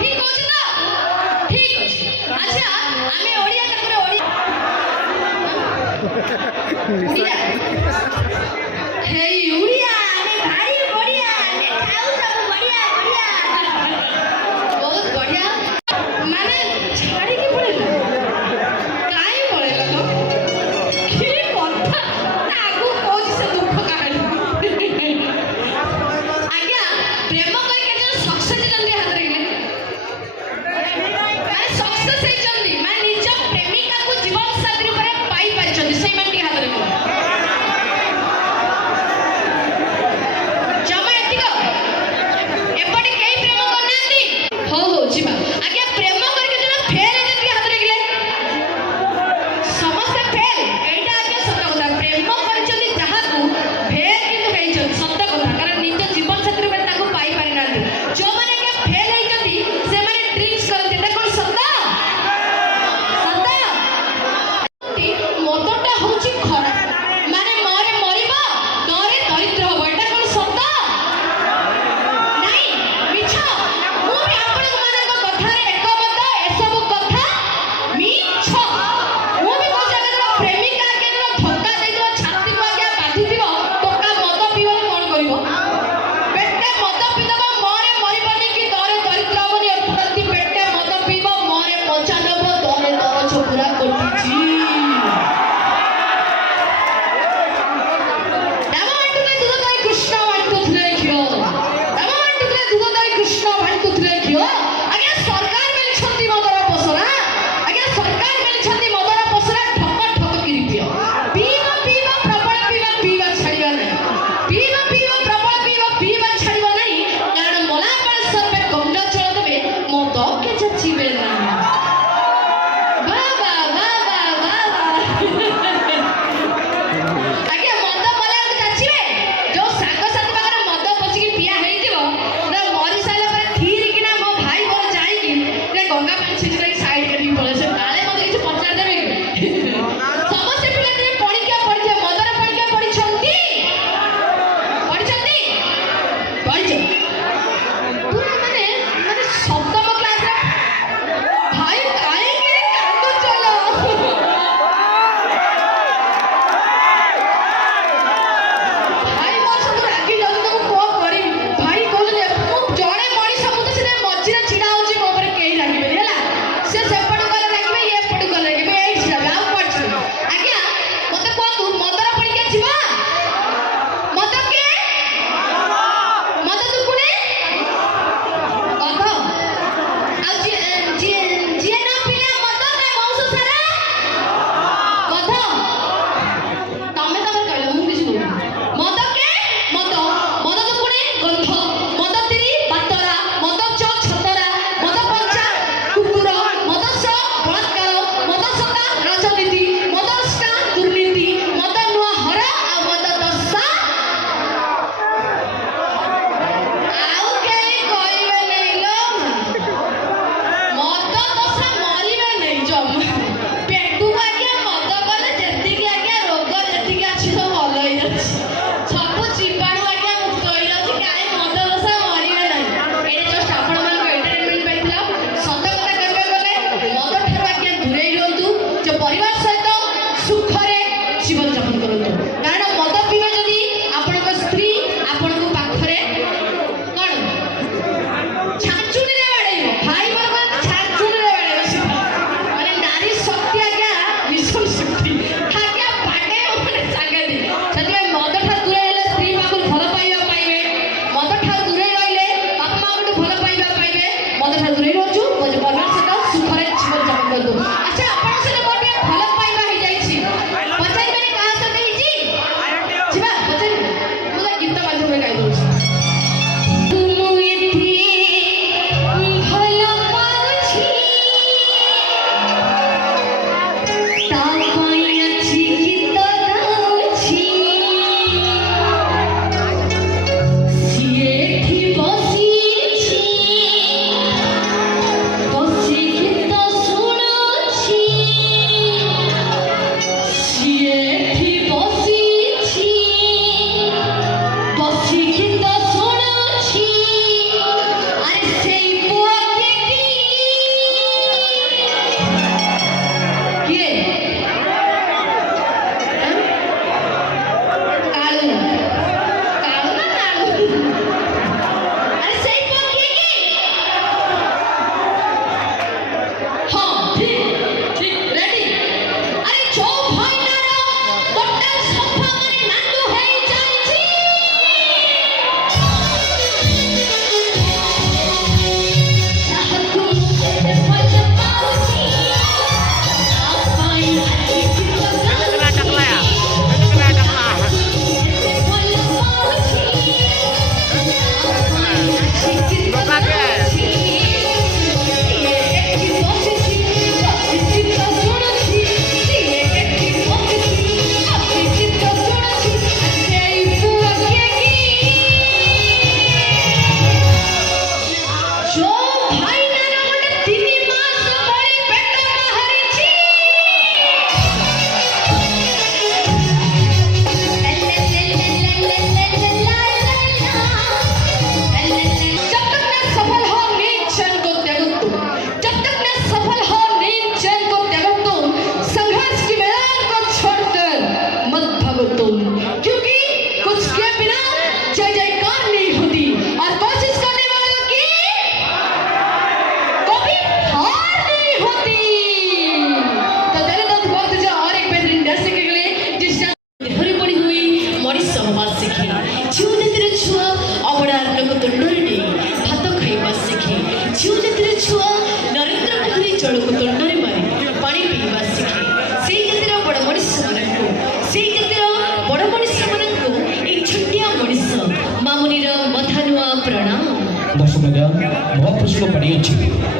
ठीक अछि ना ठीक अछि अच्छा आमे ओडिया करे ओडिया हे ओडिया आमे भारी बढ़िया आमे खाऊ सब बढ़िया बढ़िया बहुत बढ़िया माने छाड़ी के पड़ेला काई पड़ेला तो की কথা आगु कोजी से दुख कहानी आज्ञा प्रेम करे के जन सक्सेस जल्दी हाथ रे माने सक्सेस है जल्दी माने निज प्रेमिका को जीवन साथी ऊपर पाई पाई जल्दी सही माने हाथ रे जमा एतिको एपटी केई प्रेम करनांती हो जीवा आज्ञा प्रेम करे के जन फेल जल्दी हाथ रे गेले समस्त फेल एटा आज्ञा सत्य কথা प्रेम करे जल्दी जहा को फेल किंतु हेई जल्दी सत्य কথা कारण निज जीवन साथी ऊपर ताको पाई पारि नांती जो माने के फेल हेई जल्दी से माने ड्रिंक्स करते एटा कोन सत्य मदटा होची खरा माने मरे मरिबा तोरे दरिद्र हो एटा कोन सत्य नाही मिछ मु भी आपण मानक कथा रे एकमत एसब कथा मिछ मु भी को जगह प्रेमिका के धोखा दे दो छाती को आगे बांधी दिबो टोका मद पीबो कोन करिवो पेटे मद पीदबो मरे मरिबनी कि तोरे दरिद्र होबनी प्रति पेटे मद पीबो मरे पचा देबो तोरे दरज पूरा करतीची कृष्ण वांटुथले घिओ आगे सरकार मेल छंती मदर पसरा आगे सरकार मेल छंती मदर पसरा ठक ठक किरी पियो पीवा पीवा प्रबल पीवा पीवा छाड़िबा नहीं पीवा पीवा प्रबल पीवा पीवा छाड़िबा नहीं कारण मला पर सबे गंगा जल देबे मद के जचिबे नहीं बाबा बाबा बाबा आगे मद मला के जचिबे जो साग साथी पाखरे मद पछी पिया हेई दिबो ना मरि साइला पर धीर किना मो भाई बोल जाई कि रे गंगा पानी छिचरे साइड करी पड़े से काले मते किछ पचार देबे समस्त पिला ते पड़िया पड़िया मदर पड़िया पड़ी छंती पूरा माने माने सप्तम क्लास रे भाई काहे के कांदो चलो भाई मो सब रागी जाऊ तो को करी भाई कहले मु जणे मणिष मु तो से मझिरे छिडा होची मो पर केही रागिबे हैला से सेपट गले रागिबे ये पट गले रागिबे एई छिडा आउ पछ आज्ञा मते को तू मदर पड़ी के छिबा मद के मद तू कुने कथ आउ जी ना पिला मद ना मौस सारा कथ तमे कहले मु किछ कहू मद के मद मद तो कुने गंध मद तिरी बातरा मद च छतरा मद पंचा कुकुर मद स बलात्कार मद सका राजनीति मद स्टा दुर्नीति मद नुआ हर आ मद दशा आउ के कहबे नहीं लो मद दशा मरिबे नहीं जम पेटू आगे मद गले जेति के आगे रोग जेति के अछि सब भल होई जाछि सब जीवाणु आगे मुक्त होई जाछि काई मद दशा मरिबे नहीं एटे जस्ट आपण मान को एंटरटेनमेंट पाइथिला सत कथा कहबे गले मद ठार आगे दूरे रहंतु जे परिवार सहित सुख रे जीवन यापन करंतु कारण मद पीबे जदी आपण को स्त्री आपण को पाखरे कोन छाचुनी रे बाड़ेइबो भाई बरबा छाचुनी रे बाड़ेइबो माने नारी शक्ति आज्ञा मिशन शक्ति आज्ञा बाडे माने सांगदी जदी मद ठार दूरे रहले स्त्री पाखु भल पाइबा पाइबे मद ठार दूरे रहिले बाप मां को भल पाइबा पाइबे मद ठार दूरे रहजु मजे परिवार सहित सुख रे जीवन यापन करदु अच्छा आपण से मोटे भल पाइबा हे जाईछि पचाई माने कहा से देइछि जीवा पचाई मु गीत माध्यम रे गाइ दउछि तुम एथि भल पाछि ता कोई अछि गीत गाउछि सिए एथि बसिछि ठानु प्रणाम दर्शक महोदय, म प्रश्न पढिअछि।